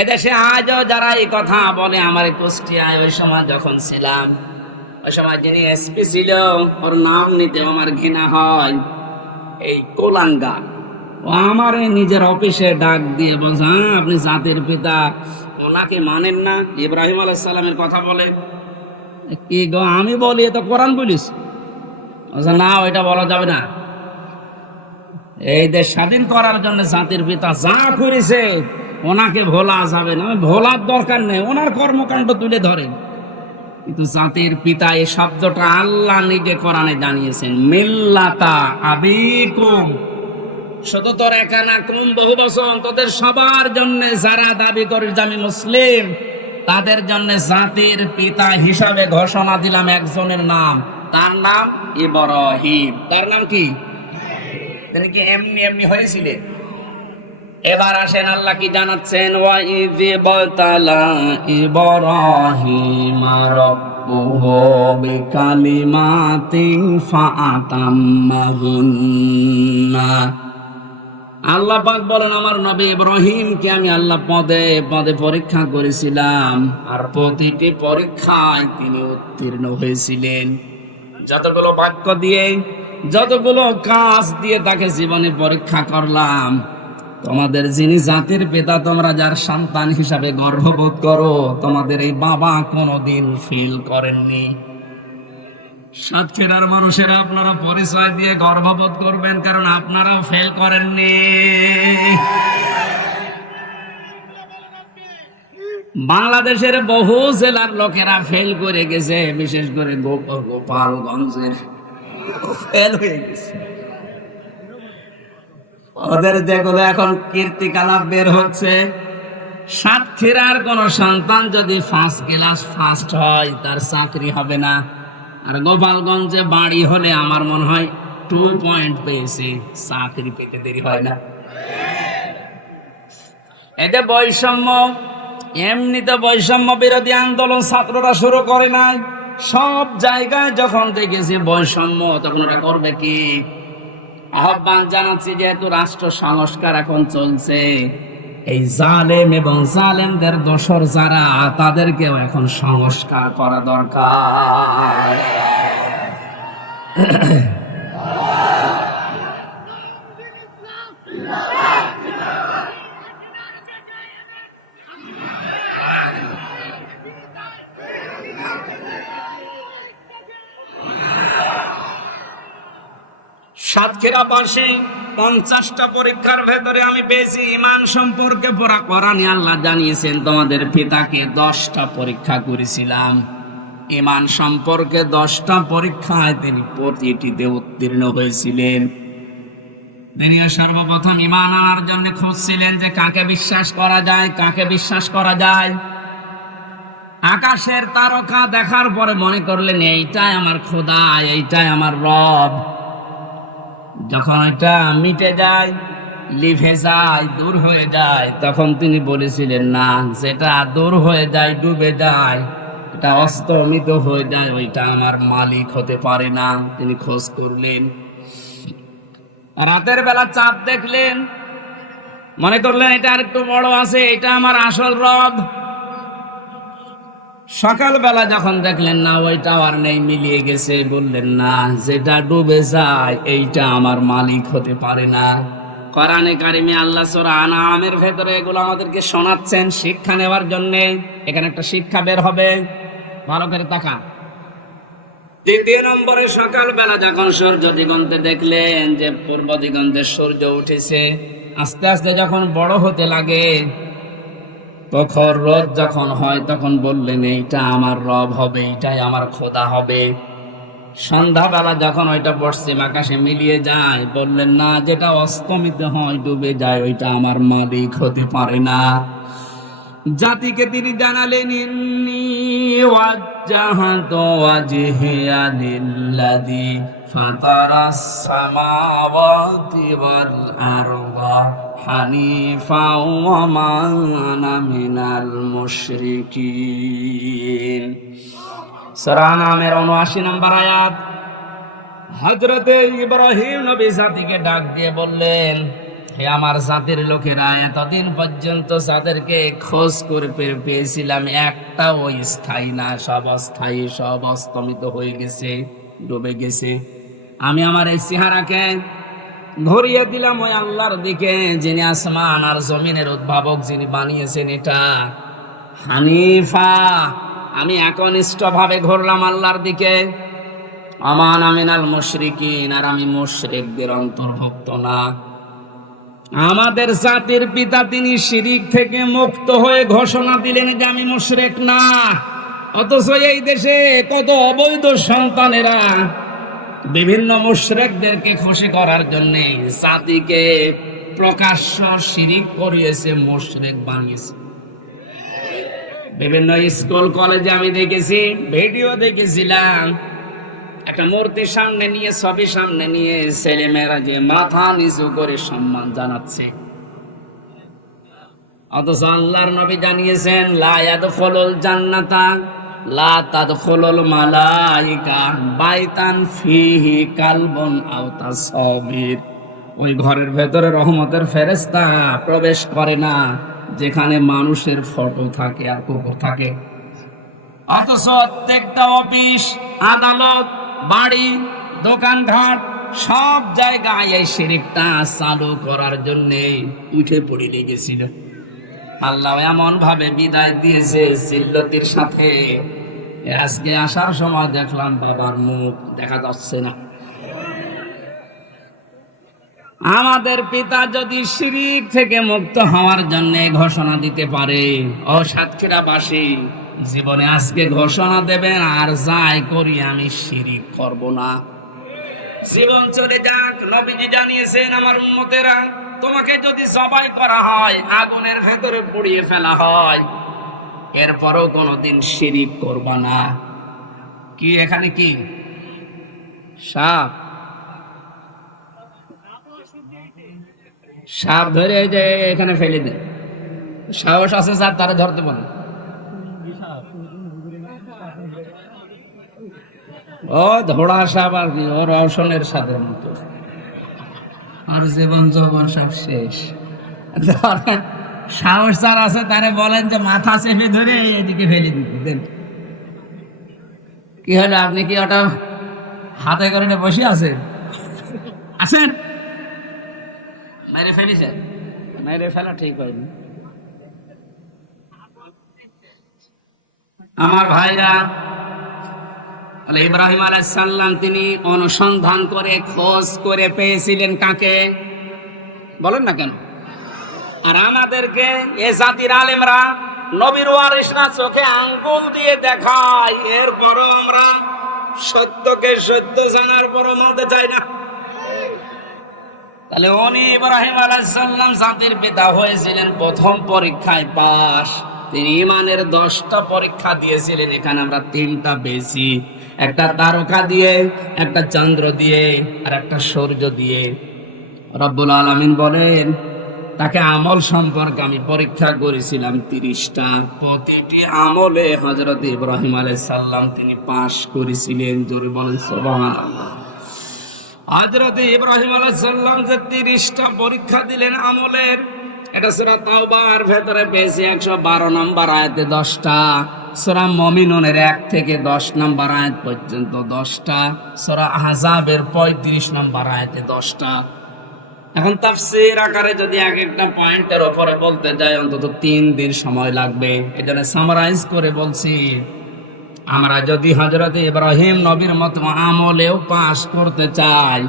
এদেশে আজও যারা এই কথা বলে, আমার কুষ্টিয়ায় ওই সময় যখন ছিলাম, ওই সময় যিনি এসপি ছিল, ওর নাম নিতে আমার ঘৃণা হয়। এই কোলাঙ্গা ও আমার নিজের অফিসে ডাক দিয়ে বলছে, আপনি জাতির পিতা, ওনাকে মানেন না? ইব্রাহিম আলাইহিস সালামের কথা বলে। কি গো? আমি বলি এ তো কোরআন বলিস। না, ওইটা বলা যাবে না। এই দেশ স্বাধীন করার জন্য জাতির পিতা যা করেছে ওনাকে ভোলা যাবে না। ভোলার দরকার নেই, ওনার কর্মকাণ্ড তুলে ধরে। কিন্তু জাতির পিতা এই শব্দটা আল্লাহ নিজে কোরআনে জানিয়েছেন, মিল্লাতা আবিকুম, শুধু তোর একা না, কুম বহু বচন, তোদের সবার জন্য যারা দাবি করে যে আমি মুসলিম, তাদের জন্য জাতির পিতা হিসাবে ঘোষণা দিলাম একজনের নাম, তার নাম ইব্রাহিম। তার নাম কি? তিনি কি এমনি এমনি হয়েছিলেন? এবার আসেন আল্লাহ কি জানাচ্ছেন, ওয়া ইয বাতালা ইব্রাহিম রাব্বুহু বিকালিমাতিন ফাআতাম্মাহুন্না। আল্লাহ পাক বলেন, আমার নবী ইব্রাহিমকে আমি আল্লাহ পদে পদে পরীক্ষা করেছিলাম, আর প্রতিটি পরীক্ষায় তিনি উত্তীর্ণ হয়েছিলেন। যতগুলো বাক্য দিয়ে, যতগুলো কাজ দিয়ে তাকে জীবনে পরীক্ষা করলাম। তোমাদের যিনি জাতির পিতা, তোমরা যার সন্তান হিসাবে গর্ববোধ করো, তোমাদের এই বাবা কোনোদিন ফেল করেননি। সাতক্ষীরার মানুষেরা আপনারা পরিচয় দিয়ে গর্ববোধ করবেন, কারণ আপনারাও ফেল করেননি। বাংলাদেশের বহু জেলার লোকেরা ফেল করে গেছে, বিশেষ করে গোপালগঞ্জের ফেল হয়ে গেছে। ওদের যেগুলো এখন কীর্তিকলাপ বের হচ্ছে, সাতক্ষীরার কোন সন্তান যদি ফার্স্ট ক্লাস ফার্স্ট হয়, তার চাকরি হবে না। আর গোপালগঞ্জে বাড়ি হলে আমার মনে হয় 2 পয়েন্ট পেয়েছে, চাকরি পেতে দেরি হয় না। এটা বৈষম্য। এমনিতে বৈষম্য বিরোধী আন্দোলন ছাত্ররা শুরু করে নাই। সব জায়গায় যখন দেখেছি বৈষম্য, তখন ওরা করবে কি? আহ্বান জানাচ্ছি, যেহেতু রাষ্ট্র সংস্কার এখন চলছে, এই জালেম এবং জালেমদের দোসর যারা, তাদেরকেও এখন সংস্কার করা দরকার। সাতক্ষীরাবাসী 50টা পরীক্ষার ভেতরে আমি পেয়েছি ঈমান সম্পর্কে পড়া। কোরআনে আল্লাহ জানিয়েছেন, তোমাদের পিতাকে 10টা পরীক্ষা করেছিলাম। ঈমান সম্পর্কে 10টা পরীক্ষায় তিনি প্রতিটিতে উত্তীর্ণ হয়েছিলেন। তিনি সর্বপ্রথম ঈমান আনার জন্য খুঁজছিলেন যে কাকে বিশ্বাস করা যায়, কাকে বিশ্বাস করা যায়। আকাশের তারকা দেখার পরে মনে করলেন, এইটাই আমার খোদা, এইটাই আমার রব। যখন এটা মিটে যায়, লিভে যায়, দূর হয়ে যায়, তখন তিনি বলেছিলেন, না, যেটা দূর হয়ে যায়, ডুবে যায়, এটা অস্তমিত হয়ে যায়, ওইটা আমার মালিক হতে পারে না। তিনি খোঁজ করলেন। রাতের বেলা চাঁদ দেখলেন, মনে করলেন এটা আর একটু বড় আছে, এটা আমার আসল রব। সকালবেলা যখন দেখলেন না, ওইটাও আর নেই, মিলিয়ে গেছে, বললেন, না, যেটা ডুবে যায়, এইটা আমার মালিক হতে পারে না। কোরআনে কারিমে আল্লাহ সূরা আনআমের ভেতরে এগুলো আমাদেরকে শোনাচ্ছেন শিক্ষা নেওয়ার জন্য। এখানে একটা শিক্ষা বের হবে, ভালো করে তাকা। 2 নম্বরে, সকালবেলা যখন সূর্য দিগন্তে দেখলেন যে পূর্ব দিগন্তে সূর্য উঠেছে, আস্তে আস্তে যখন বড় হতে লাগে, তখন রোদ যখন হয় তখন বললেন এইটা আমার রব হবে, এইটাই আমার খোদা হবে। সন্ধ্যাবেলা যখন ওইটা পশ্চিম আকাশে মিলিয়ে যায়, বললেন না, যেটা অস্তমিত হয় ডুবে যায় ওইটা আমার মালিক হতে পারে না। জাতিকে তিনি জানালেন, ইন্নী ওয়াজ্জাহতু ওয়াজহিয়া লিল্লাযী ফাতারাস সামাওয়াতি ওয়াল আরদা হানিফাও ওয়া মা আনা মিনাল মুশরিকিন। সূরা নামের ৭৯ নম্বর আয়াত। হযরতে ইব্রাহিম নবী জাতিকে ডাক দিয়ে বললেন, হে আমার জাতির লোকেরা, এতদিন পর্যন্ত যাদেরকে খোঁজ করে পেয়েছিলাম একটাও স্থায়ী না, সব অস্থায়ী, সব অস্তমিত হয়ে গেছে, ডুবে গেছে। আমি আমার এই চেহারাকে ঘুরিয়ে দিলাম ওই আল্লাহর দিকে, যিনি আসমান আর জমিনের উদ্ভাবক, যিনি বানিয়েছেন এটা হানিফা। আমি একনিষ্ঠ ভাবে ঘুরলাম আল্লাহর দিকে। আমান আমিনাল মুশরিকিন, আর আমি মুশরিকদের অন্তর্ভুক্ত না। আমাদের জাতির পিতা তিনি শিরিক থেকে মুক্ত হয়ে ঘোষণা দিলেন যে আমি মুশরিক না, অথচ এই দেশে কত অবৈধ সন্তানেরা বিভিন্ন মুশরিকদেরকে খুশি করার জন্য জাতিকে প্রকাশ্য শিরিক করিয়েছে, মুশরিক বানিয়েছে। বিভিন্ন স্কুল কলেজে আমি দেখেছি, ভিডিও দেখেছিলাম, একটা মূর্তি সামনে নিয়ে, ছবি সামনে নিয়ে ছেলেমেয়েরা যে মাথা নিচু করে সম্মান জানাচ্ছে, অথচ আল্লাহর নবী জানিয়েছেন লা ইয়াদখুলুল জান্নাতা লা তাদখুলুল মালাইকা বাইতান ফিহি কালবুন আও তাসবির। ওই ঘরের ভেতরে রহমতের ফেরেশতা প্রবেশ করে না যেখানে মানুষের ফটো থাকে আর কুকুর থাকে। অথচ প্রত্যেকটা অফিস, আদালত, বাড়ি, দোকানঘাট, সব জায়গায় এই শিরকটা চালু করার জন্য উঠে পড়ে লেগেছিল। আল্লাহ এমন ভাবে বিদায় দিয়েছে জিল্লতির সাথে। আজকে আসার সময় দেখলাম বাবার মুখ দেখা যাচ্ছে না। আমাদের পিতা যদি শিরিক থেকে মুক্ত হওয়ার জন্য ঘোষণা দিতে পারে, ও সাতক্ষীরাবাসী জীবনে আজকে ঘোষণা দেবেন, আর যাই করি আমি শিরিক করব না। জীবন চলে যাক, নবীজি জানিয়েছেন আমার উম্মতেরা, তোমাকে যদি জবাই করা হয়, আগুনের ভেতরে পুড়িয়ে ফেলা হয়, এরপরও কোনোদিন শিরিক করবা না। কি এখানে কি সাপ? সাপ ধরে এই যে এখানে ফেলে দেন, সাহস আছে স্যার, তারা ধরতে পারে। ও ধোড়া সাপ আর কি, ওর রওশনের সাপের মতো, আর জীবন যৌবন সব শেষ। সাহস যার আছে তারে বলেন যে মাথা চেপে ধরে এদিকে ফেলে দেন। কি হলো, আপনি কি ওটা হাতে করে বসে আছেন? আছেন মেরে ফেলেছেন? মেরে ফেলা ঠিক হয়নি। আমার ভাইরা, ইব্রাহিম আলাইহিস সালাম তিনি অনুসন্ধান করে খোঁজ করে পেয়েছিলেন কাকে? বলেন না কেন? আর আমাদেরকে এ জাতির আলেমরা, নবীর ওয়ারিসরা চোখে আঙ্গুল দিয়ে দেখায়, এরপরও আমরা সত্যকে সত্য জানার পরও মানতে চাই না। তাহলে উনি ইব্রাহিম আলাইহিস সালাম জাতির পিতা হয়েছিলেন প্রথম পরীক্ষায় পাস। তিনি ইমানের 10টা পরীক্ষা দিয়েছিলেন, এখানে আমরা 3টা পেয়েছি। একটা তারকা দিয়ে, একটা চন্দ্র দিয়ে, আর একটা সূর্য দিয়ে। রব্বুল আলামিন বলেন তাকে আমল সম্পর্কে আমি পরীক্ষা করেছিলাম 30টা। প্রতিটি আমলে হযরত ইব্রাহিম আলাইহিস সালাম তিনি পাস করেছিলেন। জোরে বলেন সুবহানাল্লাহ। হযরত ইব্রাহিম আলাইহিস সালাম যে 30টা পরীক্ষা দিলেন আমলের, এটা সূরা তাওবার ভেতরে পেয়েছি 112 নম্বর আয়াতে 10টা, সূরা মুমিনুনের 1 থেকে 10 নম্বর আয়াত পর্যন্ত 10টা, সূরা আহজাবের 35 নম্বর আয়াতে 10টা। এখন তাফসীর আকারে যদি এক একটা পয়েন্টের উপরে বলতে যাই অন্তত 3 দিন সময় লাগবে। এজন্য সামারাইজ করে বলছি, আমরা যদি হযরত ইব্রাহিম নবীর মতো আমলেও পাস করতে চাই,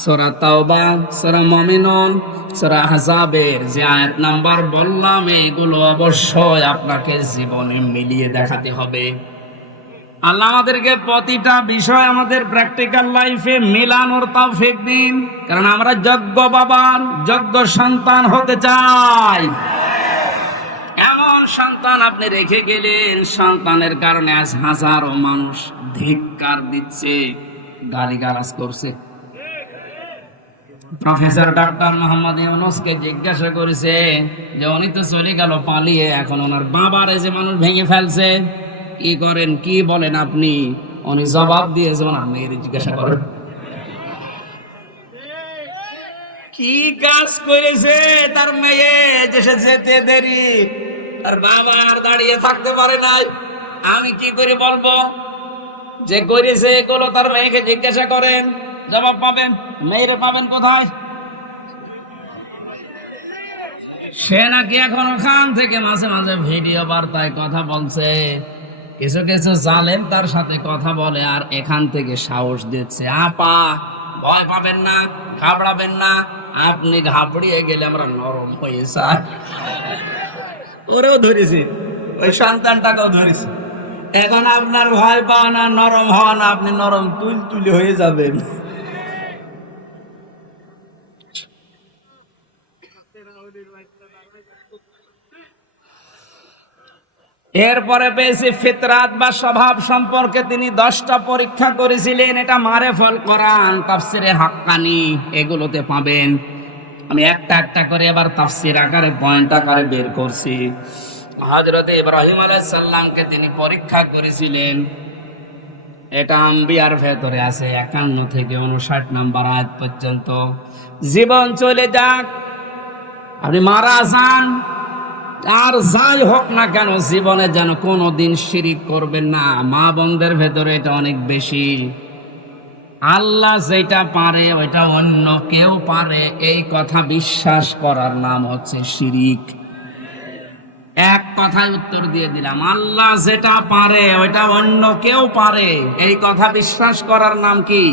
সূরা তাওবা, সূরা মুমিনুন, সূরা আহজাবের যে আয়াত নাম্বার বললাম, এইগুলো অবশ্যই আপনাকে জীবনে মিলিয়ে দেখাতে হবে। আল্লাহ আমাদেরকে প্রতিটা বিষয় আমাদের প্র্যাকটিক্যাল লাইফে মেলানোর তৌফিক দিন, কারণ আমরা যোগ্য বাবার যোগ্য সন্তান হতে চাই। এমন সন্তান আপনি রেখে গেলেন, সন্তানের কারণে আজ হাজারো মানুষ ধিক্কার দিচ্ছে, গালিগালাজ করছে। প্রফেসর ডক্টর মোহাম্মদ ইউনূসকে জিজ্ঞাসা করেছে যে উনি তো চলে গেল পালিয়ে, এখন ওনার বাবার যে মানুষ ভেঙে ফেলছে, কি করেন, কি বলেন আপনি? উনি জবাব দিয়েছে, আপনি জিজ্ঞাসা করেন কি কাজ করেছে তার মেয়ে, যে সে যেতে দেরি, তার বাবা আর দাঁড়িয়ে থাকতে পারে নাই। আমি কি করে বলবো যে করেছে এগুলো? তার মেয়েকে জিজ্ঞাসা করেন, জবাব পাবেন। মেয়েরে পাবেন কোথায়? সে নাকি এখন ওখান থেকে মাঝে মাঝে ভিডিও বার্তায় কথা বলছে, কিছু কিছু জালেম তার সাথে কথা বলে, আর এখান থেকে সাহস দিচ্ছে, আপা ভয় পাবেন না, ঘাবড়াবেন না, আপনি ঘাবড়িয়ে গেলে আমরা নরম হয়ে যাই। ওরেও ধরেছি, ওই সন্তানটাকেও ধরেছি। এখন আপনার ভয় পাওয়া না, নরম হওয়া না, আপনি নরম তুলতুলে হয়ে যাবেন। এরপরে পেয়েছি ফিতরাত বা স্বভাব সম্পর্কে তিনি 10টা পরীক্ষা করেছিলেন। এটা মারেফুল কোরআন, তাফসিরে হাক্কানি, এগুলোতে পাবেন। আমি একটা একটা করে এবার তাফসির আকারে পয়েন্ট আকারে বের করছি। হযরত ইব্রাহিম আলাইহিস সালামকে তিনি পরীক্ষা করেছিলেন, এটা আম্বিয়ার ভেতরে আছে 51 থেকে 59 নম্বর আয়াত পর্যন্ত। জীবন চলে যাক, আপনি মারা যান, আর যাই হোক না কেন জীবনে যেন কোনোদিন শিরিক করবেন না। মা বোনদের ভেতরে এটা অনেক বেশি। আল্লাহ যেটা পারে ওইটা অন্য কেউ পারে, এই কথা বিশ্বাস করার নাম হচ্ছে শিরিক। এক কথায় উত্তর দিয়ে দিলাম, আল্লাহ যেটা পারে ওইটা অন্য কেউ পারে, এই কথা বিশ্বাস করার নাম কি?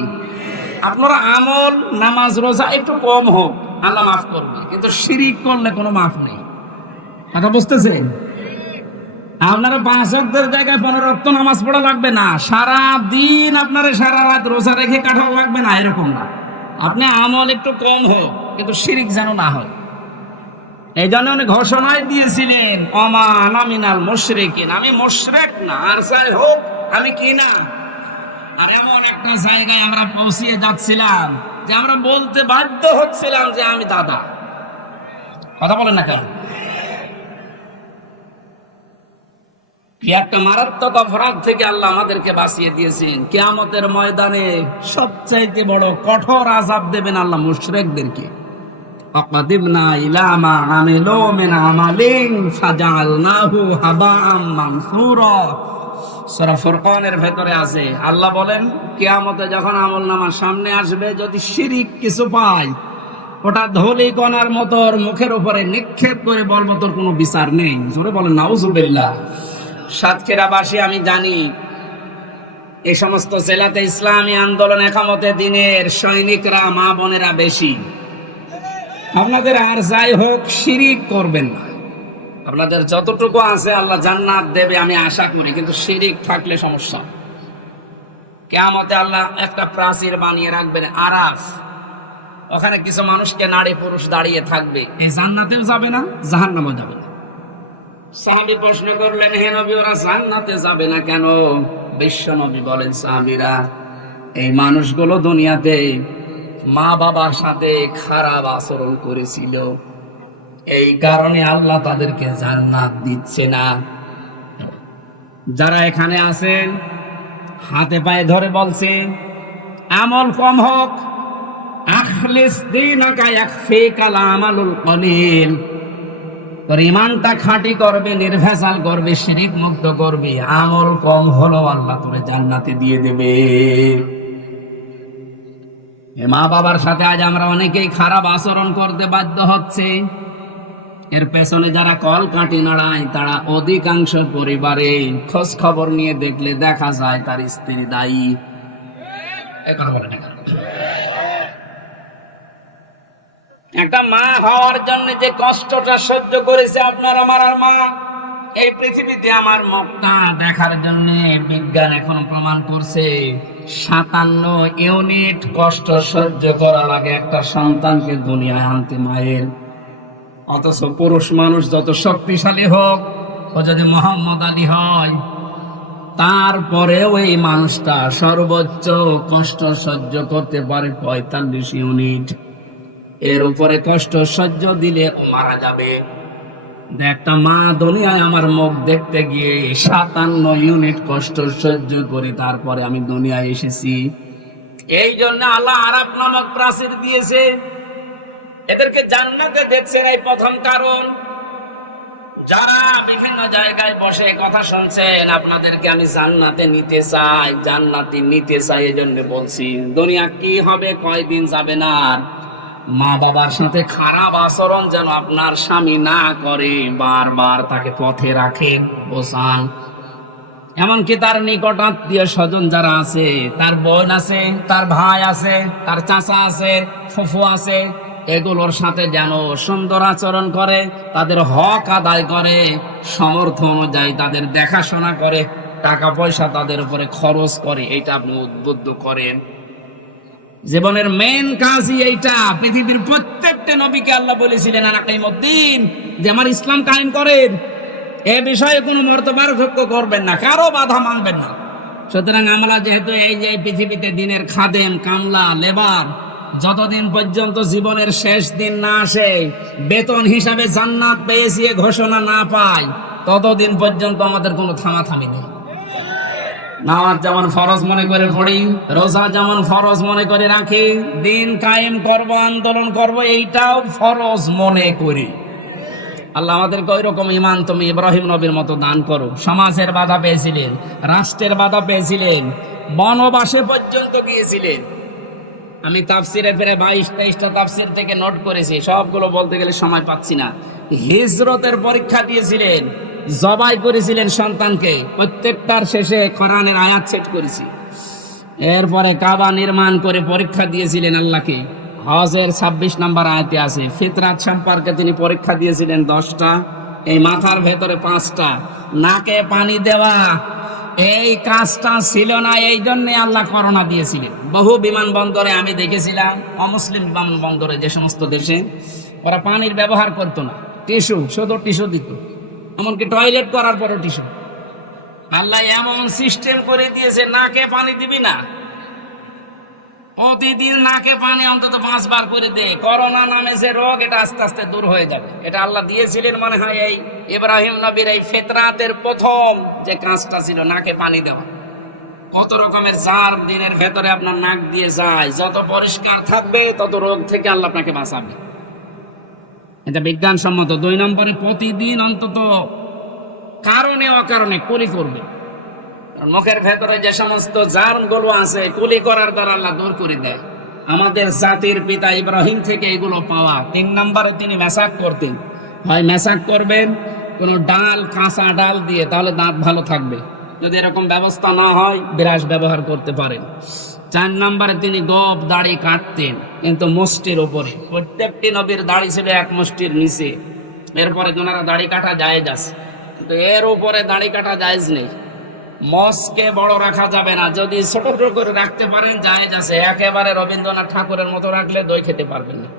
আপনারা আমল, নামাজ, রোজা একটু কম হোক, আল্লাহ মাফ করবে, কিন্তু শিরিক করলে কোনো মাফ নেই। কথা বুঝতেছেন? আপনারা 5 ওয়াক্তের জায়গায় 15 ওয়াক্ত নামাজ পড়া লাগবে না, সারা দিন আপনারা সারা রাত রোজা রেখে কাটানো লাগবে না, এরকম না। আপনি আমল একটু কম হোক, কিন্তু শিরিক যেন না হয়। এই জন্য উনি ঘোষণাই দিয়েছিলেন, ওমা আনা মিনাল মুশরিকিন, আমি মুশরিক না, আর যাই হোক আমি কি না। আর এমন একটা জায়গায় আমরা পৌঁছিয়ে যাচ্ছিলাম যে আমরা বলতে বাধ্য হচ্ছিলাম যে আমি দাদা। কথা বলেন না কেন? কি একটা মারাত্মক অপরাধ থেকে আল্লাহ আমাদেরকে বাঁচিয়ে দিয়েছেন। কিয়ামতের ময়দানে সবচাইতে বড় কঠোর আযাব দেবেন আল্লাহ মুশরিকদেরকে। আকাদিবনা ইলা মা আমিলু মিন আমালিন ফাজআলনাহু হাবাআম মানসুরা। সূরা ফুরকানের ভেতরে আছে, আল্লাহ বলেন কিয়ামতে যখন আমলনামার সামনে আসবে, যদি শিরিক কিছু পাই, ওটা ধুলি কণার মতো মুখের উপরে নিক্ষেপ করে বলবো তোর কোনো বিচার নেই। জোরে বলেন নাউজুবিল্লাহ। সাতক্ষীরাবাসী আমি জানি, এই সমস্ত জেলাতে ইসলামী আন্দোলন একামতে দিনের সৈনিকরা, মা বোনেরা বেশি। আপনাদের আর যাই হোক শিরিক করবেন না, আপনাদের যতটুকু আছে আল্লাহ জান্নাত দেবে আমি আশা করি, কিন্তু শিরিক থাকলে সমস্যা। কিয়ামতে আল্লাহ একটা প্রাচীর বানিয়ে রাখবেন আরাফ, ওখানে কিছু মানুষকে নারী পুরুষ দাঁড়িয়ে থাকবে, এই জান্নাতেও যাবে না, জাহান্নামেও যাবে না। সাহাবী প্রশ্ন করলেন, হে নবী ওরা জান্নাতে যাবে না কেন? বিশ্ব নবী বলেন, সাহাবীরা এই মানুষগুলো দুনিয়াতে মা বাবার সাথে খারাপ আচরণ করেছিল, এই কারণে আল্লাহ তাদেরকে জান্নাত দিচ্ছে না। যারা এখানে আছেন হাতে পায়ে ধরে বলছে আমল কম হোক, আখলিস দীনাকা ইয়াকফিকাল আমালুল কলিল, তোর ইমানটা খাঁটি করবে, নির্ভেজাল করবে, শিরিক মুক্ত করবে, আমল কম হলো আল্লাহ তোরে জান্নাতে দিয়ে দেবে। মা বাবার সাথে আজ আমরা অনেকেই খারাপ আচরণ করতে বাধ্য হচ্ছে। এর পেছনে যারা কল কাটি নাড়ায়, তারা অধিকাংশ পরিবারে খোঁজ খবর নিয়ে দেখলে দেখা যায় তার স্ত্রী দায়ী। একটা মা হওয়ার জন্য যে কষ্টটা সহ্য করেছে আপনার আমার আর মা, এই পৃথিবীতে আমার মুখটা দেখার জন্য বিজ্ঞান এখন প্রমাণ করছে 57 ইউনিট কষ্ট সহ্য করা লাগে একটা সন্তানকে দুনিয়ায় আনতে মায়ের। অথচ পুরুষ মানুষ যত শক্তিশালী হোক, ও যদি মোহাম্মদ আলী হয়, তারপরেও এই মানুষটা সর্বোচ্চ কষ্ট সহ্য করতে পারে 45 ইউনিট। এর উপরে কষ্ট সহ্য দিলে ও মারা যাবে। একটা মা দুনিয়ায় আমার মুখ দেখতে গিয়ে 57 ইউনিট কষ্ট সহ্য করে তারপরে আমি দুনিয়ায় এসেছি। এই জন্য আল্লাহ আরাফ নামক প্রাচীর দিয়েছে, এদেরকে জান্নাতে দেখছেন। এই প্রথম কারণ। যারা বিভিন্ন জায়গায় বসে কথা শুনছেন, আপনাদেরকে আমি জান্নাতে নিতে চাই, জান্নাতে নিতে চাই। এই জন্য বলছি দুনিয়া কি হবে, কয়দিন যাবে না। মা বাবার সাথে খারাপ আচরণ যেন আপনার স্বামী না করে, বারবার তাকে পথে রাখেন, বোঝান। এমনকি তার নিকট আত্মীয় স্বজন যারা আছে, তার বোন আছে, তার ভাই আছে, তার চাচা আছে, ফুফু আছে, এগুলোর সাথে যেন সুন্দর আচরণ করে, তাদের হক আদায় করে, সামর্থ্য অনুযায়ী তাদের দেখাশোনা করে, টাকা পয়সা তাদের উপরে খরচ করে। এটা আপনি উদ্বুদ্ধ করেন। জীবনের মেন কাজই এইটা। পৃথিবীর প্রত্যেকটা নবীকে আল্লাহ বলেছিলেন আনা কাইমুদ্দিন, যে আমার ইসলাম কায়েম করেন, এ বিষয়ে কোনো মর্তপার্থক্য করবেন না, কারো বাধা মানবেন না। সুতরাং আমরা যেহেতু এই যে পৃথিবীতে দিনের খাদেম, কামলা, লেবার, যতদিন পর্যন্ত জীবনের শেষ দিন না আসে, বেতন হিসাবে জান্নাত পেয়েছি এ ঘোষণা না পাই, ততদিন পর্যন্ত আমাদের কোনো থামাথামি নেই। নামাজ যেমন ফরজ মনে করে পড়ি, রোজা যেমন ফরজ মনে করে রাখি, দিন কায়েম করব, আন্দোলন করব, এইটাও ফরজ মনে করি। আল্লাহ আমাদেরকে ওই রকম ইমান তুমি ইব্রাহিম নবীর মতো দান করো। সমাজের বাধা পেয়েছিলেন, রাষ্ট্রের বাধা পেয়েছিলেন, বনবাসে পর্যন্ত গিয়েছিলেন। আমি তাফসিরে ফিরে 22-23টা তাফসির থেকে নোট করেছি, সবগুলো বলতে গেলে সময় পাচ্ছি না। হিজরতের পরীক্ষা দিয়েছিলেন, জবাই করেছিলেন সন্তানকে, প্রত্যেকটার শেষে কোরআনের আয়াত সেট করেছি। এরপরে কাবা নির্মাণ করে পরীক্ষা দিয়েছিলেন আল্লাহকে। হজের 26 নম্বর আয়াতে আছে। ফিতরাত সম্পর্কে তিনি পরীক্ষা দিয়েছিলেন 10টা, এই মাথার ভেতরে 5টা। নাকে পানি দেওয়া এই কাজটা ছিল না, এই জন্য আল্লাহ করোনা দিয়েছিলেন। বহু বিমানবন্দরে আমি দেখেছিলাম, অমুসলিম বিমানবন্দরে যে সমস্ত দেশে, ওরা পানির ব্যবহার করতো না, টিস্যু, শুধু টিস্যু দিত, এমনকি টয়লেট করার পরও টিস্যু। আল্লাহ এমন সিস্টেম করে দিয়েছে, নাকে পানি দিবি না, প্রতিদিন নাকে পানি অন্তত 5 বার করে দে। করোনা নামে যে রোগ, এটা আস্তে আস্তে দূর হয়ে যাবে। এটা আল্লাহ দিয়েছিলেন মনে হয় এই ইব্রাহিম নবীর এই ফিতরাতের প্রথম যে কাজটা ছিল নাকে পানি দেওয়া। কত রকমের জার দিনের ভেতরে আপনার নাক দিয়ে যায়, যত পরিষ্কার থাকবে তত রোগ থেকে আল্লাহ আপনাকে বাঁচাবে। এটা বিজ্ঞানসম্মত। 2 নম্বরে প্রতিদিন অন্তত কারণে অকারণে কুলি করবে। মুখের ভেতরে যে সমস্ত জার্মগুলো আছে, কুলি করার দ্বারা আল্লাহ দূর করে দেয়। আমাদের জাতির পিতা ইব্রাহিম থেকে এগুলো পাওয়া। 3 নম্বরে তিনি মেসাক করতেন। হয় মেসাক করবেন কোনো ডাল, কাঁচা ডাল দিয়ে, তাহলে দাঁত ভালো থাকবে। যদি এরকম ব্যবস্থা না হয়, ব্রাশ ব্যবহার করতে পারেন। 4 নম্বরে তিনি গোপ দাড়ি কাটতেন, কিন্তু মুষ্টির উপরে। প্রত্যেকটি নবীর দাড়ি ছিল 1 মুষ্টির নিচে। এরপরে ওনারা দাড়ি কাটা জায়েজ আছে, কিন্তু এর উপরে দাড়ি কাটা জায়েজ নেই। মস্কে বড় রাখা যাবে না, যদি ছোট ছোট করে রাখতে পারেন জায়েজ আছে। একেবারে রবীন্দ্রনাথ ঠাকুরের মতো রাখলে দই খেতে পারবেন না।